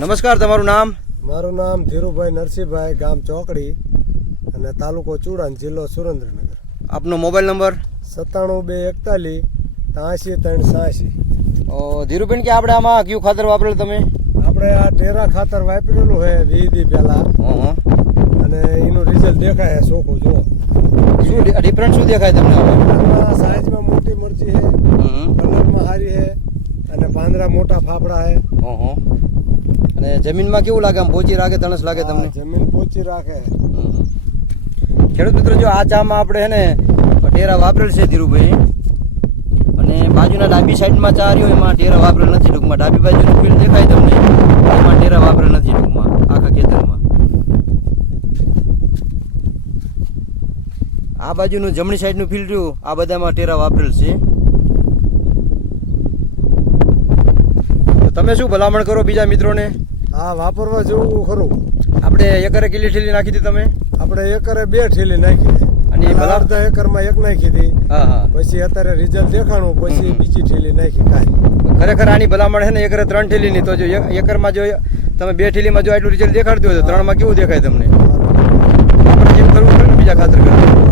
નમસ્કાર, તમારું નામ? મારું નામ ધીરુભાઈ નરસિંહભાઈ, ગામ ચોકડી અને તાલુકો ચુડાન, જિલ્લો સુરેન્દ્રનગર. આપનો મોબાઈલ નંબર? 97 241 83 ધીરુભાઈ, કે આપણે આમાં કયું ખાતર વાપરેલું તમે? આપણે આ ટેરા ખાતર વાપરેલું છે 20 દી પહેલા, અને એનું રિઝલ્ટ દેખાય છે ચોખ્ખું. જો શું ડિફરન્સ શું દેખાય તમને? સાઈઝમાં મોટી મરચી છે, કલરમાં સારી છે, અને પાંદડા મોટા ફાફડા છે. અને જમીનમાં કેવું લાગે? આમ પોચી રાખે, તણસ લાગે તમને? જમીન પોચી રાખે. ખેડૂત મિત્રો, જો આ ચામાં આપણે હે ને ટેરા વાપરેલ છે ધીરુભાઈ, અને બાજુના ડાબી સાઈડમાં ચા રહ્યો એમાં ટેરા વાપરેલ નથી. ટૂંકમાં ડાબી બાજુનું ફીલ્ડ દેખાય તમને, એમાં ટેરા વાપરેલ નથી ટૂંકમાં આખા ખેતરમાં. આ બાજુનું જમણી સાઈડનું ફીલ્ડ રહ્યું, આ બધામાં ટેરા વાપરેલ છે. તો તમે શું ભલામણ કરો બીજા મિત્રોને? આ વાપરવા જેવું ખરું. આપણે એકરે કેટલી ઠેલી નાખી હતી તમે? આપણે એકરે 2 ઠેલી નાખી, અને અડધા એકરમાં 1 નાખી હતી. હા. પછી અત્યારે રિઝલ્ટ દેખાણું, પછી બીજી ઠેલી નાખી. કાંઈ ખરેખર આની ભલામણ છે ને એકરે 3 ઠેલીની. તો જો એકરમાં જો તમે 2 ઠેલીમાં જો આટલું રિઝલ્ટ દેખાડતું હોય તો 3માં કેવું દેખાય તમને? આપણે જેમ કરવું પડે ને બીજા ખાતર કરતા.